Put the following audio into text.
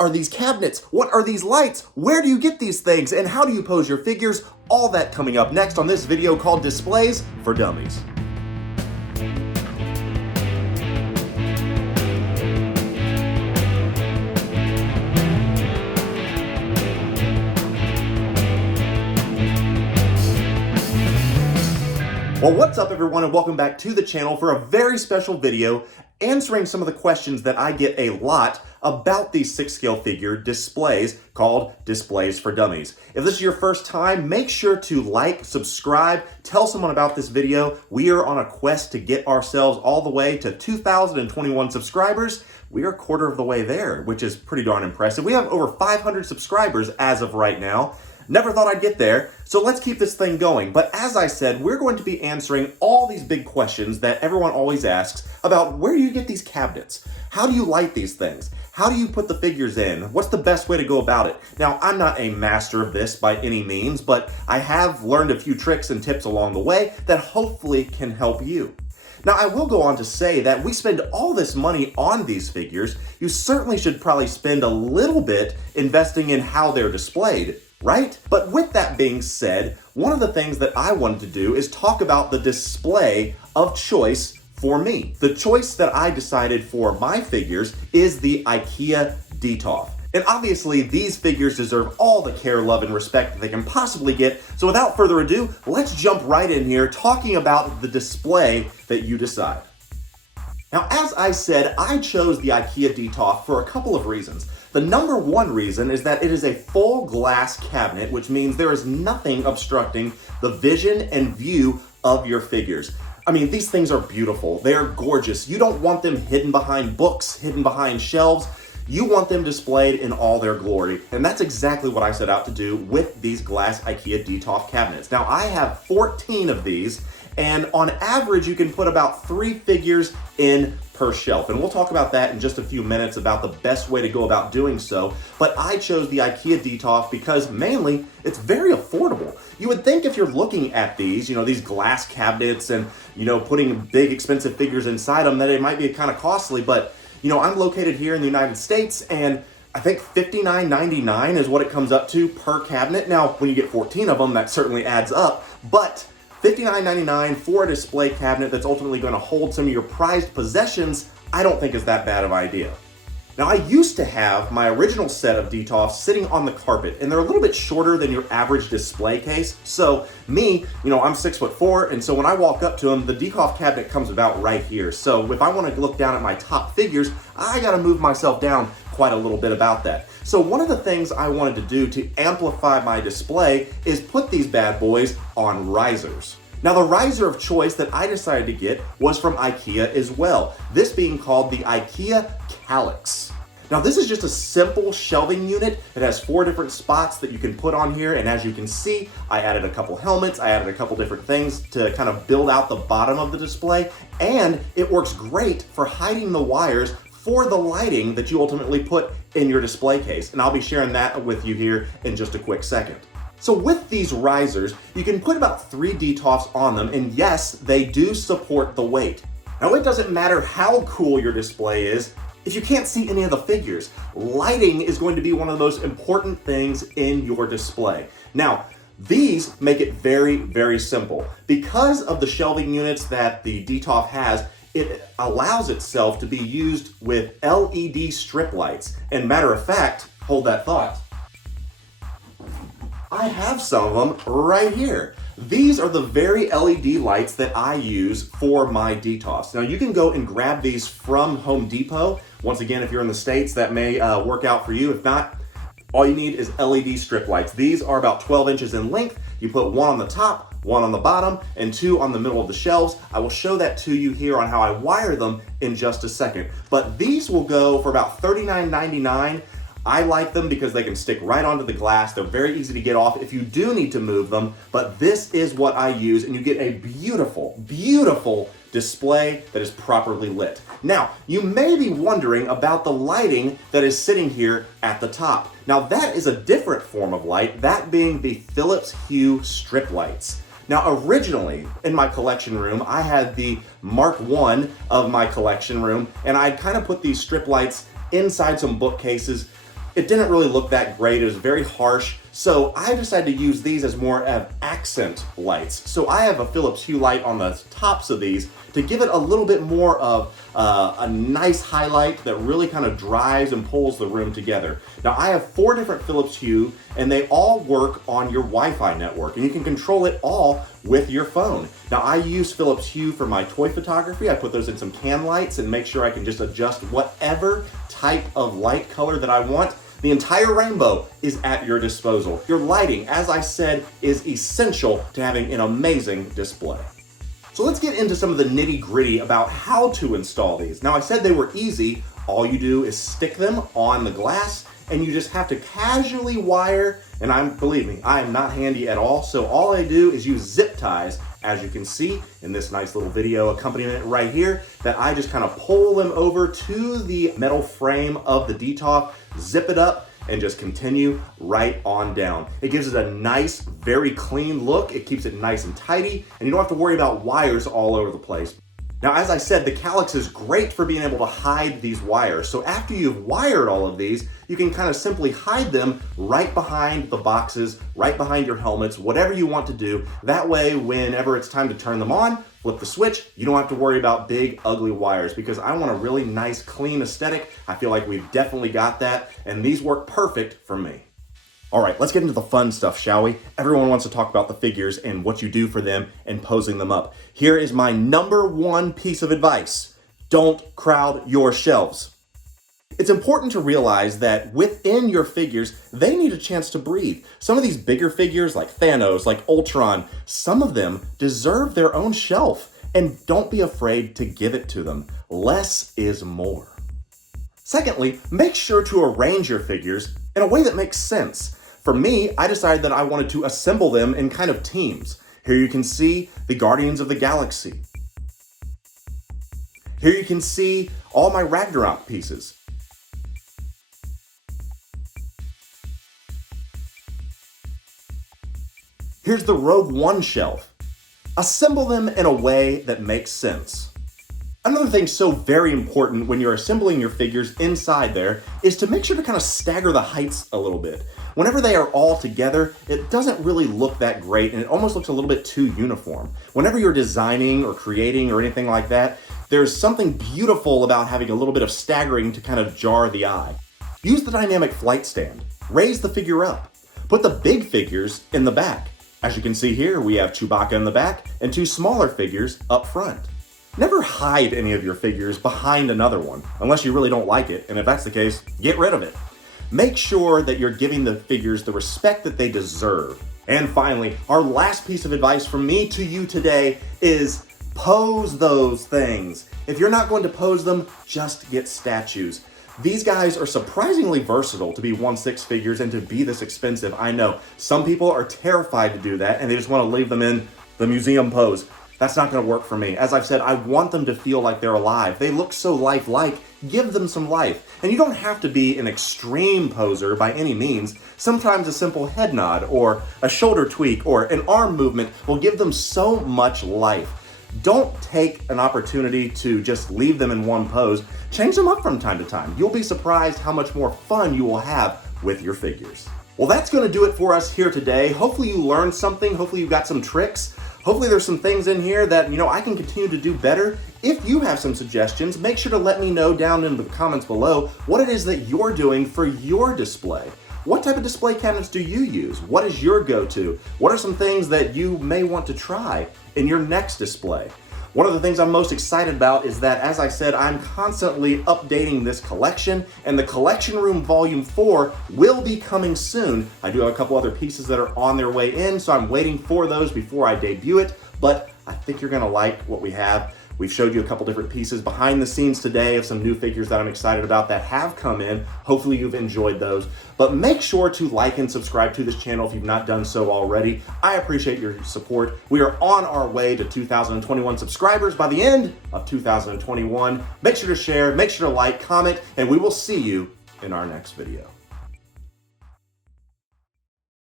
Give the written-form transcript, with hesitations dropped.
are these cabinets? What are these lights? Where do you get these things? And how do you pose your figures? All that coming up next on this video called Displays for Dummies. Well, what's up everyone, and welcome back to the channel for a very special video answering some of the questions that I get a lot about these 6-scale figure displays called Displays for Dummies. If this is your first time, make sure to like, subscribe, tell someone about this video. We are on a quest to get ourselves all the way to 2,021 subscribers. We are a quarter of the way there, which is pretty darn impressive. We have over 500 subscribers as of right now. Never thought I'd get there, so let's keep this thing going. But as I said, we're going to be answering all these big questions that everyone always asks about where do you get these cabinets? How do you light these things? How do you put the figures in? What's the best way to go about it? Now, I'm not a master of this by any means, but I have learned a few tricks and tips along the way that hopefully can help you. Now, I will go on to say that we spend all this money on these figures. You certainly should probably spend a little bit investing in how they're displayed, right? But with that being said, one of the things that I wanted to do is talk about the display of choice for me. The choice that I decided for my figures is the IKEA DTOF. And obviously these figures deserve all the care, love, and respect that they can possibly get. So without further ado, let's jump right in here talking about the display that you decide. Now, as I said, I chose the IKEA DTOF for a couple of reasons. The number one reason is that it is a full glass cabinet, which means there is nothing obstructing the vision and view of your figures. I mean, these things are beautiful. They are gorgeous. You don't want them hidden behind books, hidden behind shelves. You want them displayed in all their glory. And that's exactly what I set out to do with these glass IKEA DTOF cabinets. Now, I have 14 of these, and on average, you can put about 3 figures in per shelf. And we'll talk about that in just a few minutes about the best way to go about doing so. But I chose the IKEA DTOF because mainly it's very affordable. You would think if you're looking at these, these glass cabinets and, putting big expensive figures inside them, that it might be kind of costly. But, I'm located here in the United States, and I think $59.99 is what it comes up to per cabinet. Now, when you get 14 of them, that certainly adds up. But $59.99 for a display cabinet that's ultimately going to hold some of your prized possessions, I don't think is that bad of an idea. Now, I used to have my original set of DTOFs sitting on the carpet, and they're a little bit shorter than your average display case. So me, I'm 6'4", and so when I walk up to them, the DTOF cabinet comes about right here. So if I want to look down at my top figures, I got to move myself down quite a little bit about that. So one of the things I wanted to do to amplify my display is put these bad boys on risers. Now, the riser of choice that I decided to get was from IKEA as well, this being called the IKEA Calyx. Now, this is just a simple shelving unit. It has 4 different spots that you can put on here, and as you can see, I added a couple helmets, I added a couple different things to kind of build out the bottom of the display, and it works great for hiding the wires for the lighting that you ultimately put in your display case, and I'll be sharing that with you here in just a quick second. So with these risers, you can put about 3 DTOFs on them, and yes, they do support the weight. Now, it doesn't matter how cool your display is, if you can't see any of the figures, lighting is going to be one of the most important things in your display. Now, these make it very, very simple. Because of the shelving units that the DTOF has, it allows itself to be used with LED strip lights. And matter of fact, hold that thought, I have some of them right here. These are the very LED lights that I use for my DTOFs. Now, you can go and grab these from Home Depot. Once again, if you're in the States, that may work out for you. If not, all you need is LED strip lights. These are about 12 inches in length. You put 1 on the top, 1 on the bottom, and 2 on the middle of the shelves. I will show that to you here on how I wire them in just a second. But these will go for about $39.99. I like them because they can stick right onto the glass. They're very easy to get off if you do need to move them, but this is what I use, and you get a beautiful, beautiful display that is properly lit. Now, you may be wondering about the lighting that is sitting here at the top. Now, that is a different form of light, that being the Philips Hue strip lights. Now, originally in my collection room, I had the Mark I of my collection room, and I'd kind of put these strip lights inside some bookcases it didn't really look that great. It was very harsh. So I decided to use these as more of accent lights. So I have a Philips Hue light on the tops of these to give it a little bit more of a nice highlight that really kind of drives and pulls the room together. Now I have 4 different Philips Hue and they all work on your Wi-Fi network and you can control it all with your phone. Now I use Philips Hue for my toy photography. I put those in some can lights and make sure I can just adjust whatever type of light color that I want. The entire rainbow is at your disposal. Your lighting, as I said, is essential to having an amazing display. So let's get into some of the nitty-gritty about how to install these. Now I said they were easy. All you do is stick them on the glass and you just have to casually wire, and believe me, I am not handy at all, so all I do is use zip ties, as you can see in this nice little video accompaniment right here, that I just kind of pull them over to the metal frame of the DTOF, zip it up, and just continue right on down. It gives it a nice, very clean look. It keeps it nice and tidy, and you don't have to worry about wires all over the place. Now, as I said, the Calyx is great for being able to hide these wires. So after you've wired all of these, you can kind of simply hide them right behind the boxes, right behind your helmets, whatever you want to do. That way, whenever it's time to turn them on, flip the switch, you don't have to worry about big, ugly wires because I want a really nice, clean aesthetic. I feel like we've definitely got that, and these work perfect for me. All right, let's get into the fun stuff, shall we? Everyone wants to talk about the figures and what you do for them and posing them up. Here is my #1 piece of advice. Don't crowd your shelves. It's important to realize that within your figures, they need a chance to breathe. Some of these bigger figures like Thanos, like Ultron, some of them deserve their own shelf, and don't be afraid to give it to them. Less is more. Secondly, make sure to arrange your figures in a way that makes sense. For me, I decided that I wanted to assemble them in kind of teams. Here you can see the Guardians of the Galaxy. Here you can see all my Ragnarok pieces. Here's the Rogue One shelf. Assemble them in a way that makes sense. Another thing so very important when you're assembling your figures inside there is to make sure to kind of stagger the heights a little bit. Whenever they are all together, it doesn't really look that great and it almost looks a little bit too uniform. Whenever you're designing or creating or anything like that, there's something beautiful about having a little bit of staggering to kind of jar the eye. Use the dynamic flight stand. Raise the figure up. Put the big figures in the back. As you can see here, we have Chewbacca in the back and 2 smaller figures up front. Never hide any of your figures behind another one, unless you really don't like it, and if that's the case, get rid of it. Make sure that you're giving the figures the respect that they deserve. And finally, our last piece of advice from me to you today is pose those things. If you're not going to pose them, just get statues. These guys are surprisingly versatile to be 1/6 figures and to be this expensive. I know some people are terrified to do that and they just want to leave them in the museum pose. That's not going to work for me. As I've said, I want them to feel like they're alive. They look so lifelike. Give them some life. And you don't have to be an extreme poser by any means. Sometimes a simple head nod or a shoulder tweak or an arm movement will give them so much life. Don't take an opportunity to just leave them in one pose. Change them up from time to time. You'll be surprised how much more fun you will have with your figures. Well, that's going to do it for us here today. Hopefully you learned something. Hopefully you got some tricks. Hopefully there's some things in here that, I can continue to do better. If you have some suggestions, make sure to let me know down in the comments below what it is that you're doing for your display. What type of display cabinets do you use? What is your go-to? What are some things that you may want to try in your next display? One of the things I'm most excited about is that, as I said, I'm constantly updating this collection, and the Collection Room Volume 4 will be coming soon. I do have a couple other pieces that are on their way in, so I'm waiting for those before I debut it, but I think you're gonna like what we have. We've showed you a couple different pieces behind the scenes today of some new figures that I'm excited about that have come in. Hopefully you've enjoyed those. But make sure to like and subscribe to this channel if you've not done so already. I appreciate your support. We are on our way to 2021 subscribers by the end of 2021. Make sure to share, make sure to like, comment, and we will see you in our next video.